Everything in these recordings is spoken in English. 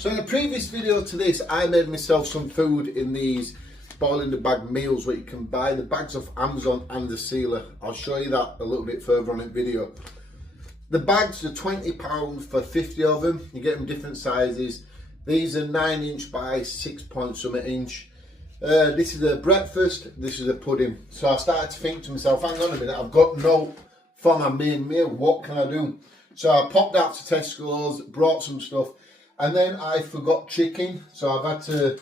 So in the previous video to this, I made myself some food in these boil in the bag meals where you can buy the bags off Amazon and the sealer. I'll show you that a little bit further on in the video. The bags are £20 for 50 of them. You get them different sizes. These are 9" by 6 point something inch. This is a breakfast, this is a pudding. So I started to think to myself, hang on a minute, I've got no for my main meal, what can I do? So I popped out to Tesco's, brought some stuff, and then I forgot chicken. So I've had to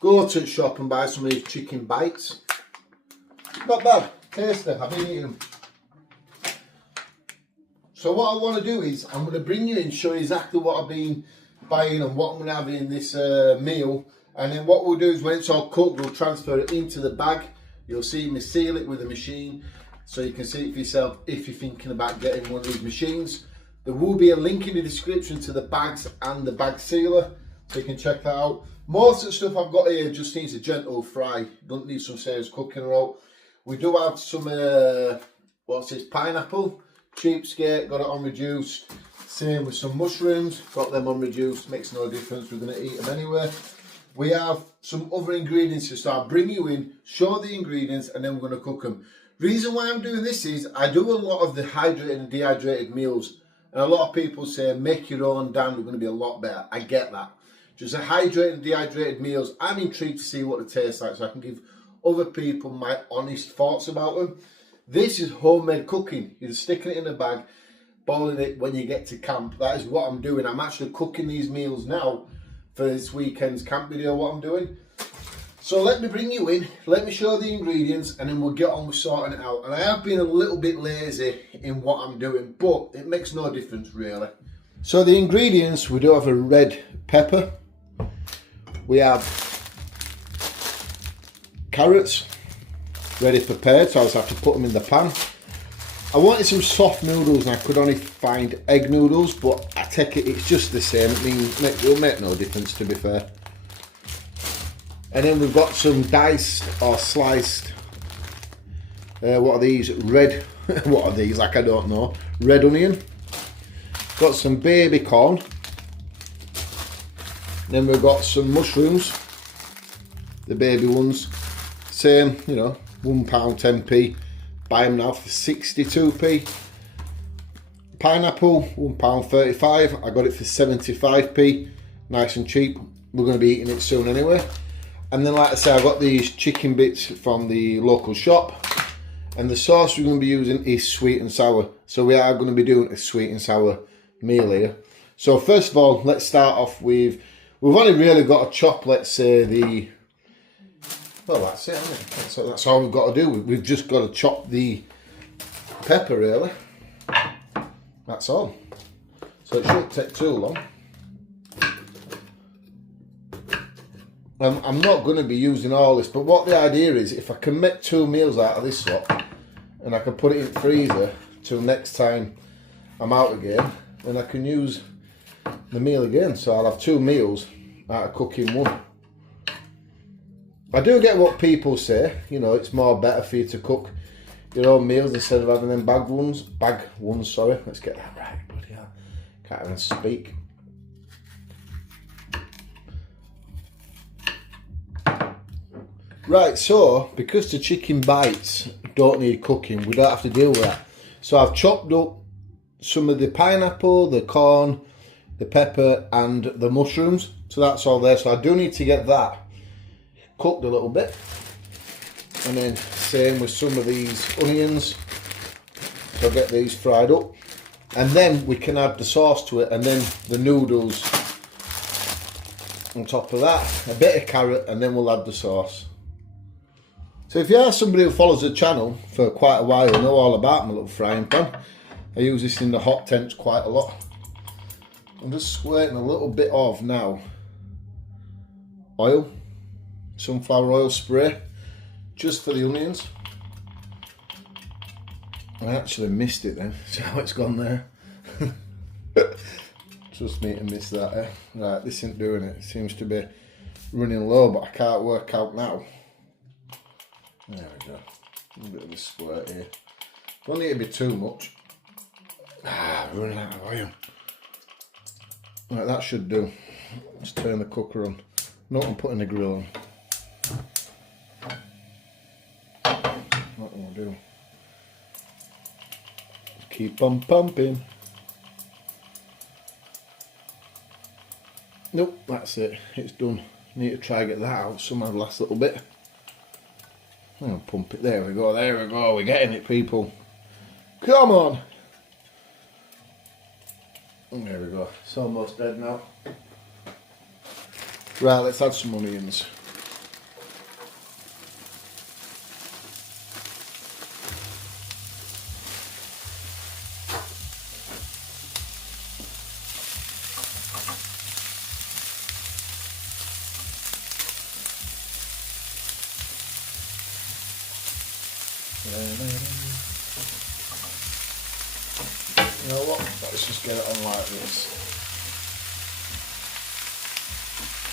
go to the shop and buy some of these chicken bites. Not bad, tasty, I've been eating them. So what I want to do is, I'm going to bring you in, show you exactly what I've been buying and what I'm going to have in this meal. And then what we'll do is when it's all cooked, we'll transfer it into the bag. You'll see me seal it with a machine so you can see it for yourself if you're thinking about getting one of these machines. There will be a link in the description to the bags and the bag sealer, so you can check that out. Most of the stuff I've got here just needs a gentle fry, don't need some serious cooking or out. We do have some, what's this, pineapple, cheapskate, got it on reduced. Same with some mushrooms, got them on reduced, makes no difference, we're going to eat them anyway. We have some other ingredients, so I'll bring you in, show the ingredients, and then we're going to cook them. Reason why I'm doing this is, I do a lot of the hydrated and dehydrated meals, and a lot of people say, make your own, Dan, they're going to be a lot better. I get that. Just the hydrated and dehydrated meals, I'm intrigued to see what it tastes like, so I can give other people my honest thoughts about them. This is homemade cooking. You're sticking it in a bag, boiling it when you get to camp. That is what I'm doing. I'm actually cooking these meals now for this weekend's camp video, what I'm doing. So let me bring you in, let me show the ingredients, and then we'll get on with sorting it out. And I have been a little bit lazy in what I'm doing, but it makes no difference really. So the ingredients, we do have a red pepper, we have carrots ready prepared, so I just have to put them in the pan. I wanted some soft noodles and I could only find egg noodles, but I take it it's just the same. It'll make no difference, to be fair. And then we've got some diced or sliced, what are these? Red, what are these? Like I don't know. Red onion. Got some baby corn. Then we've got some mushrooms, the baby ones. Same, you know, £1 10p. Buy them now for 62p. Pineapple, £1 35. I got it for 75p. Nice and cheap. We're going to be eating it soon anyway. And then, like I say, I got these chicken bits from the local shop. And the sauce we're going to be using is sweet and sour. So we are going to be doing a sweet and sour meal here. So first of all, let's start off with, we've only really got to chop, let's say, the, well, that's it, isn't it? That's all we've got to do. We've just got to chop the pepper, really. That's all. So it shouldn't take too long. I'm not going to be using all this, but what the idea is, if I can make 2 meals out of this lot, and I can put it in the freezer till next time I'm out again, then I can use the meal again. So I'll have 2 meals out of cooking one. I do get what people say, you know, it's more better for you to cook your own meals instead of having them bag ones, sorry. Let's get that right, bloody hell. Can't even speak. Right, so, because the chicken bites don't need cooking, we don't have to deal with that. So I've chopped up some of the pineapple, the corn, the pepper and the mushrooms. So that's all there. So I do need to get that cooked a little bit. And then same with some of these onions. So I'll get these fried up. And then we can add the sauce to it, and then the noodles on top of that. A bit of carrot, and then we'll add the sauce. So if you are somebody who follows the channel for quite a while, you know all about my little frying pan. I use this in the hot tents quite a lot. I'm just squirting a little bit of now oil, sunflower oil spray, just for the onions. I actually missed it then, so it's gone there. Trust me to miss that, eh? Right, this isn't doing it. It seems to be running low, but I can't work out now. There we go. A bit of a squirt here. Don't need to be too much. Running out of oil. Right, that should do. Let's turn the cooker on. Not on putting the grill on. What we'll do. Keep on pumping. Nope, that's it. It's done. Need to try and get that out somehow the last little bit. I'm gonna pump it. There we go, there we go. We're getting it, people. Come on. There we go. It's almost dead now. Right, let's add some onions. You know what? Let's just get it on like this.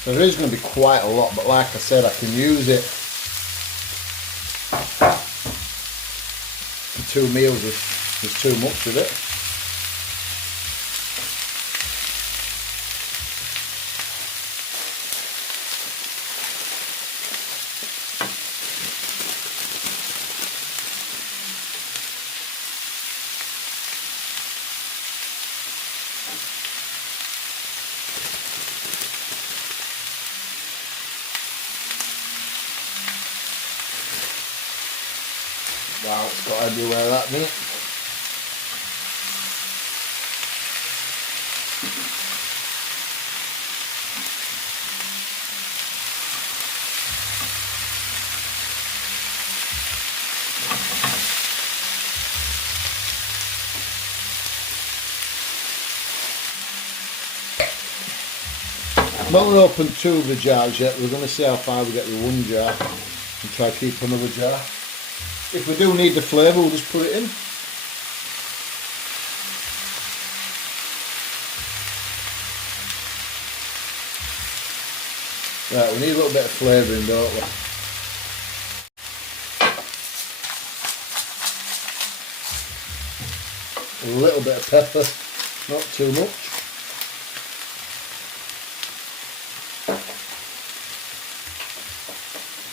So there is going to be quite a lot, but like I said, I can use it for 2 meals if there's too much of it. Wow, it's got everywhere that minute. I'm not going to open 2 of the jars yet. We're going to see how far we get with 1 jar and try to keep another jar. If we do need the flavour, we'll just put it in. Right, we need a little bit of flavouring, don't we? A little bit of pepper, not too much.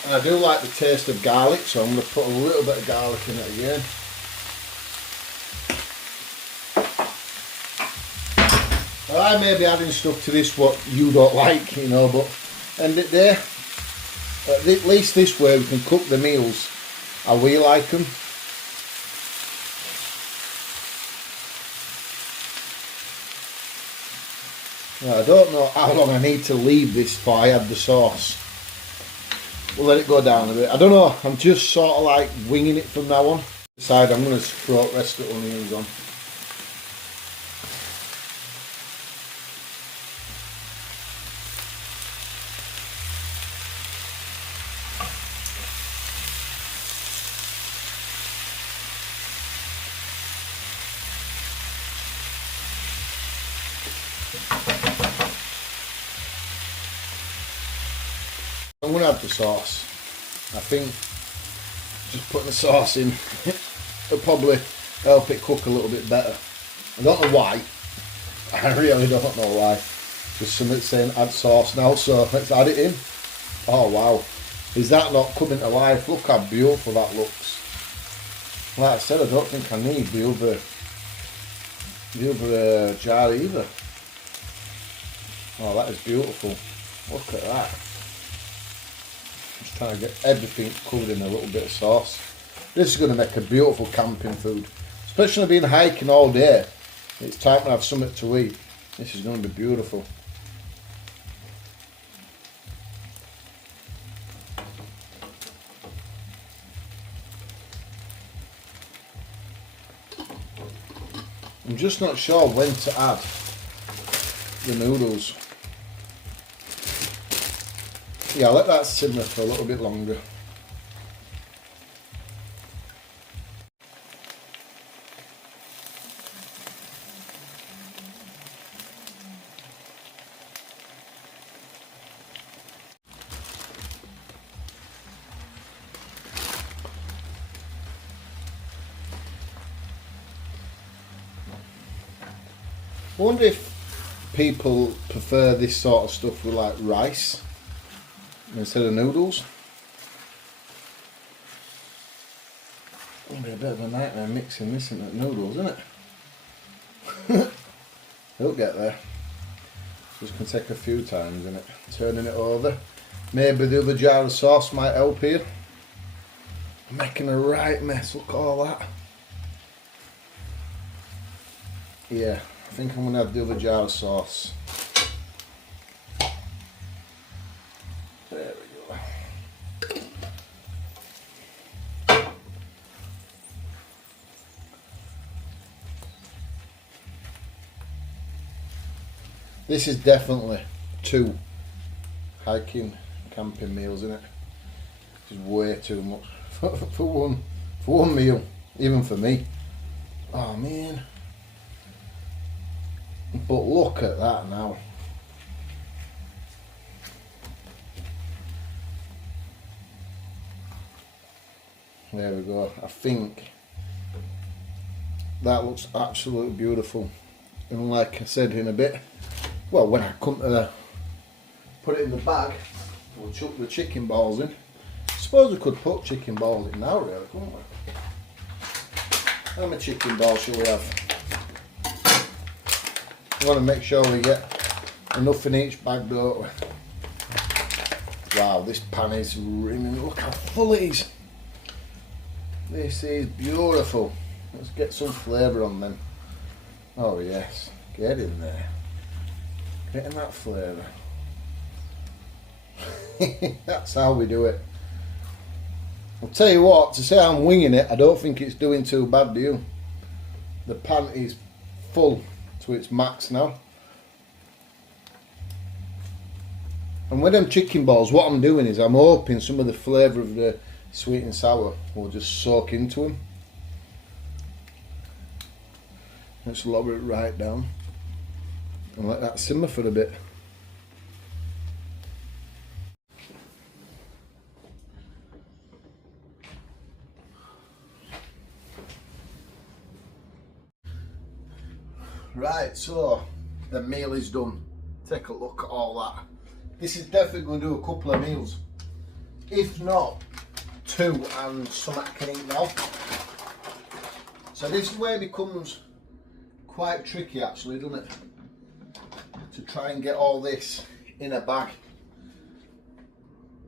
And I do like the taste of garlic, so I'm going to put a little bit of garlic in it again. Well, I may be adding stuff to this what you don't like, you know, but end it there. At least this way we can cook the meals how we like them. Now, I don't know how long I need to leave this before I add the sauce. We'll let it go down a bit. I don't know, I'm just sort of like winging it from now on. Decide I'm going to throw the rest of the onions on. I'm going to add the sauce. I think just putting the sauce in will probably help it cook a little bit better. I don't know why. I really don't know why. Just something saying add sauce now, so let's add it in. Oh wow. Is that not coming to life? Look how beautiful that looks. Like I said, I don't think I need the other jar either. Oh, that is beautiful. Look at that. Just trying to get everything covered in a little bit of sauce. This is going to make a beautiful camping food. Especially being hiking all day. It's time to have something to eat. This is going to be beautiful. I'm just not sure when to add the noodles. Yeah, I'll let that simmer for a little bit longer. I wonder if people prefer this sort of stuff with like rice instead of noodles. It'll be a bit of a nightmare mixing this into noodles, isn't it? It'll get there. Just can take a few times, innit? Turning it over. Maybe the other jar of sauce might help here. I'm making a right mess, look at all that. Yeah, I think I'm going to have the other jar of sauce. There we go. This is definitely 2 hiking, camping meals, isn't it? This is way too much for one meal, even for me. Oh man. But look at that now. There we go. I think that looks absolutely beautiful. And like I said in a bit, well, when I come to put it in the bag, we'll chuck the chicken balls in. I suppose we could put chicken balls in now, really, couldn't we? How many chicken balls shall we have? We want to make sure we get enough in each bag, don't we? Wow, this pan is rimming. Look how full it is. This is beautiful. Let's get some flavour on them. Oh yes, get in there. Getting that flavour. That's how we do it. I'll tell you what, to say I'm winging it, I don't think it's doing too bad, do you? The pan is full to its max now. And with them chicken balls, what I'm doing is I'm hoping some of the flavour of the sweet and sour will just soak into them. Let's lower it right down and let that simmer for a bit. Right, so the meal is done. Take a look at all that. This is definitely going to do a couple of meals. If not, 2 and some I can eat now. So this is where it becomes quite tricky actually, doesn't it? To try and get all this in a bag.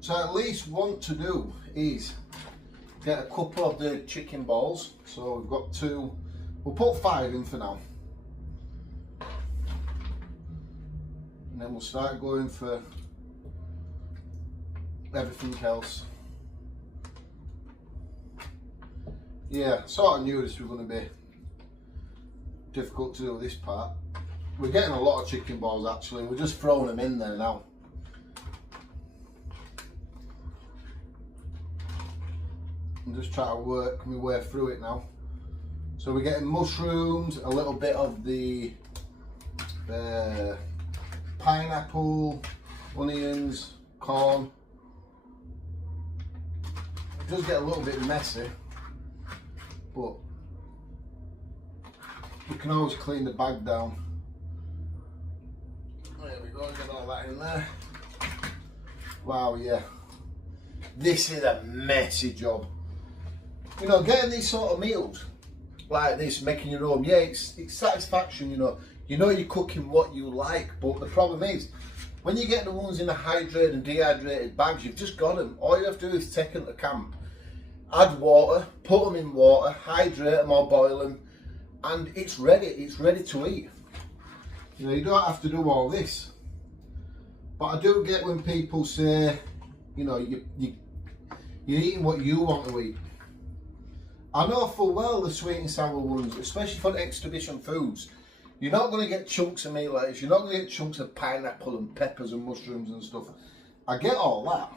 So at least what to do is get a couple of the chicken balls. So we've got 2, we'll put 5 in for now. And then we'll start going for everything else. Yeah, sort of knew this was going to be difficult to do this part. We're getting a lot of chicken balls actually, we're just throwing them in there now. I'm just trying to work my way through it now. So we're getting mushrooms, a little bit of the pineapple, onions, corn. It does get a little bit messy, but you can always clean the bag down. There we go, get all that in there. Wow, yeah. This is a messy job. You know, getting these sort of meals like this, making your own, yeah, it's satisfaction, you know. You know you're cooking what you like, but the problem is, when you get the ones in the hydrated and dehydrated bags, you've just got them. All you have to do is take them to camp, add water, put them in water, hydrate them or boil them, and it's ready to eat. You know, you don't have to do all this. But I do get when people say, you know, you're eating what you want to eat. I know full well the sweet and sour ones, especially for the exhibition foods, you're not going to get chunks of meat like this. You're not going to get chunks of pineapple and peppers and mushrooms and stuff. I get all that.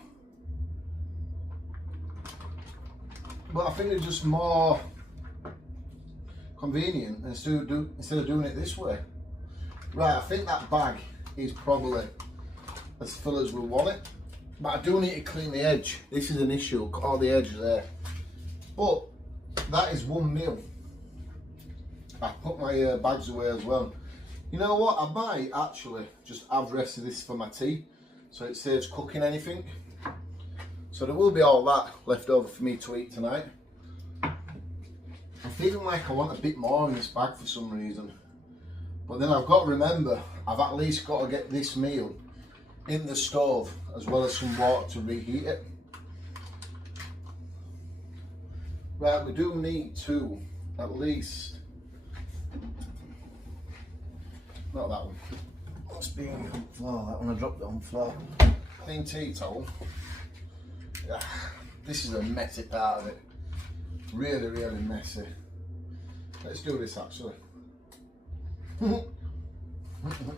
But I think it's just more convenient instead of doing it this way. Right, I think that bag is probably as full as we want it. But I do need to clean the edge. This is an issue, got all the edges there. But that is one meal. I put my bags away as well. You know what, I might actually just have the rest of this for my tea, so it saves cooking anything. So there will be all that left over for me to eat tonight. I'm feeling like I want a bit more in this bag for some reason. But then I've got to remember, I've at least got to get this meal in the stove, as well as some water to reheat it. Right, we do need to, at least, not that one, must be on the floor, that one I dropped it on the floor. Clean tea towel. Yeah, this is a messy part of it, really, really messy. Let's do this actually.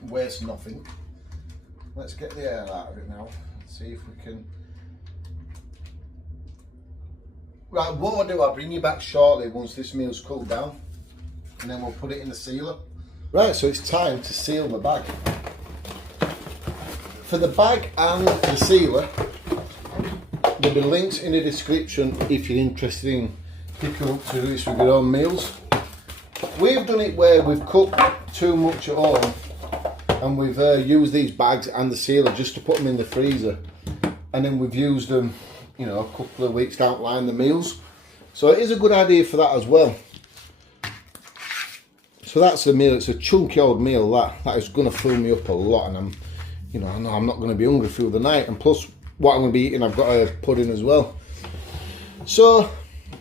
Waste nothing. Let's get the air out of it now, see if we can. Right, what I'll do, I'll bring you back shortly once this meal's cooled down, and then we'll put it in the sealer. Right, so it's time to seal the bag. For the bag and the sealer, there'll be links in the description if you're interested in picking up to do this with your own meals. We've done it where we've cooked too much at home, and we've used these bags and the sealer just to put them in the freezer, and then we've used them, you know, a couple of weeks down the line the meals. So it is a good idea for that as well. So that's the meal. It's a chunky old meal that is going to fill me up a lot, and I know I'm not going to be hungry through the night. And plus, what I'm going to be eating, I've got a pudding as well. So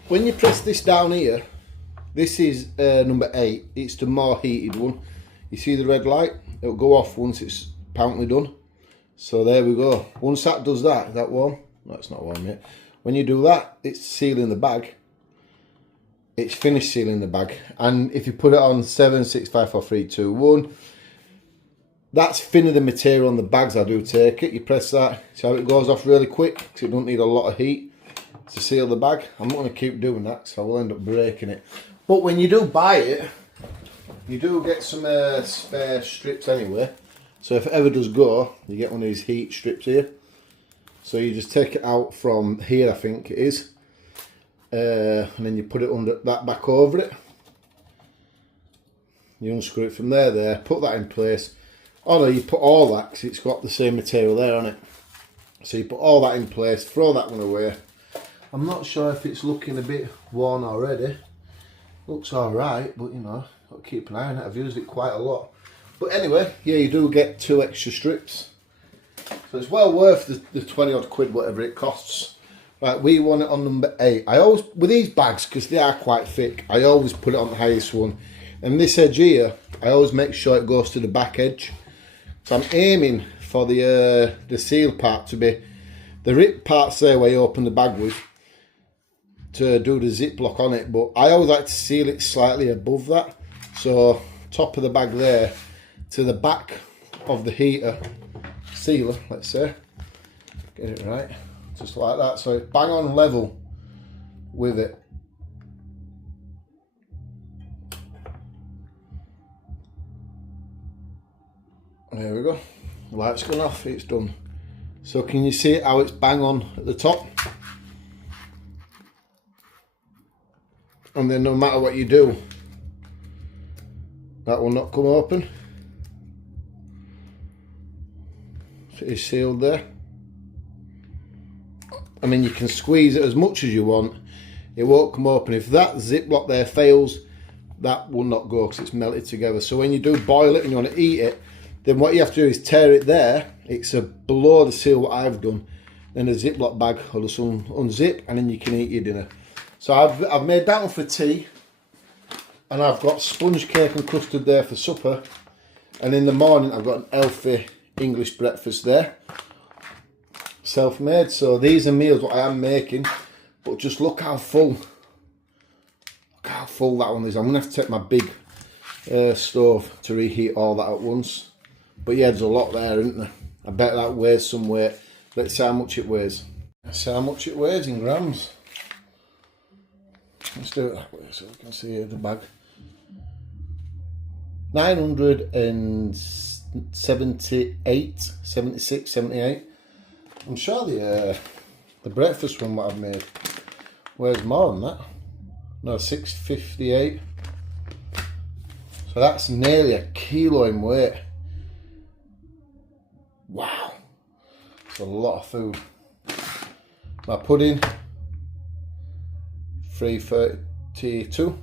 when you press this down here, this is number 8. It's the more heated one. You see the red light? It'll go off once it's apparently done. So there we go. Once that does that, is that warm? No, it's not warm yet. When you do that, it's sealing the bag. It's finished sealing the bag. And if you put it on 7, 6, 5, 4, 3, 2, 1, that's thinner the material on the bags. I do take it. You press that, see how it goes off really quick, because it don't need a lot of heat to seal the bag. I'm not going to keep doing that, so I will end up breaking it. But when you do buy it, you do get some spare strips anyway. So if it ever does go, you get one of these heat strips here. So you just take it out from here, I think it is, and then you put it under that, back over it. You unscrew it from there, put that in place. Oh no, you put all that, because it's got the same material there on it. So you put all that in place, throw that one away. I'm not sure if it's looking a bit worn already. Looks alright, but you know, got to keep an eye on it. I've used it quite a lot. But anyway, yeah, you do get 2 extra strips. So it's well worth the 20 odd quid, whatever it costs. Right, we want it on number 8. I always, with these bags, because they are quite thick, I always put it on the highest one. And this edge here, I always make sure it goes to the back edge. So I'm aiming for the seal part to be, the rip parts there where you open the bag with, to do the zip lock on it. But I always like to seal it slightly above that. So top of the bag there to the back of the heater sealer, let's say, get it right, just like that, so it's bang on level with it. There we go, the light's gone off, it's done. So can you see how it's bang on at the top? And then no matter what you do, that will not come open. It is sealed there. I mean, you can squeeze it as much as you want, it won't come open. If that ziplock there fails, that will not go because it's melted together. So when you do boil it and you want to eat it, then what you have to do is tear it there. It's below the seal what I've done. Then a ziplock bag will just unzip, and then you can eat your dinner. So I've made that one for tea, and I've got sponge cake and custard there for supper, and in the morning I've got an healthy English breakfast there, self-made. So these are meals what I am making, but just look how full that one is. I'm gonna have to take my big stove to reheat all that at once. But yeah, there's a lot there, isn't there? I bet that weighs some weight. Let's see how much it weighs. Let's see how much it weighs in grams. Let's do it that way so we can see the bag. 978, 76, 78. I'm sure the breakfast one what I've made weighs more than that. No, 658. So So that's nearly a kilo in weight. Wow, it's a lot of food. My pudding, 332.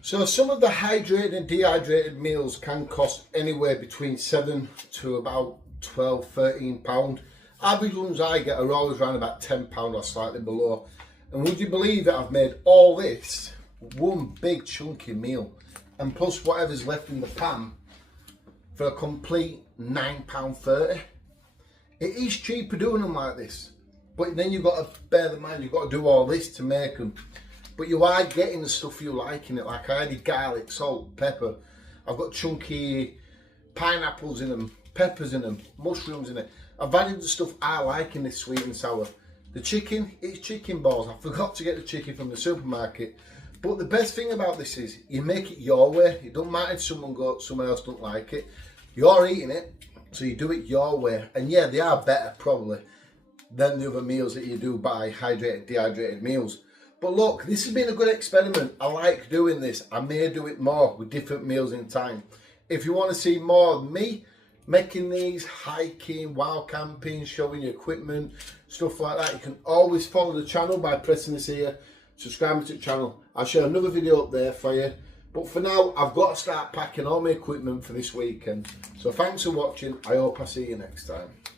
So some of the hydrated and dehydrated meals can cost anywhere between 7 to about 12, 13 pound. Average ones I get are always around about 10 pound or slightly below. And would you believe that I've made all this one big chunky meal, and plus whatever's left in the pan, for a complete £9.30. It is cheaper doing them like this, but then you've got to bear in mind you've got to do all this to make them. But you are getting the stuff you like in it. Like I added garlic, salt, pepper. I've got chunky pineapples in them, peppers in them, mushrooms in it. I've added the stuff I like in this sweet and sour. The chicken, it's chicken balls. I forgot to get the chicken from the supermarket. But the best thing about this is you make it your way. It don't matter if someone else don't like it. You're eating it, so you do it your way. And yeah, they are better probably than the other meals that you do buy, hydrated, dehydrated meals. But look, this has been a good experiment. I like doing this. I may do it more with different meals in time. If you want to see more of me making these, hiking, wild camping, showing your equipment, stuff like that, you can always follow the channel by pressing this here, subscribing to the channel. I'll share another video up there for you. But for now, I've got to start packing all my equipment for this weekend. So thanks for watching. I hope I see you next time.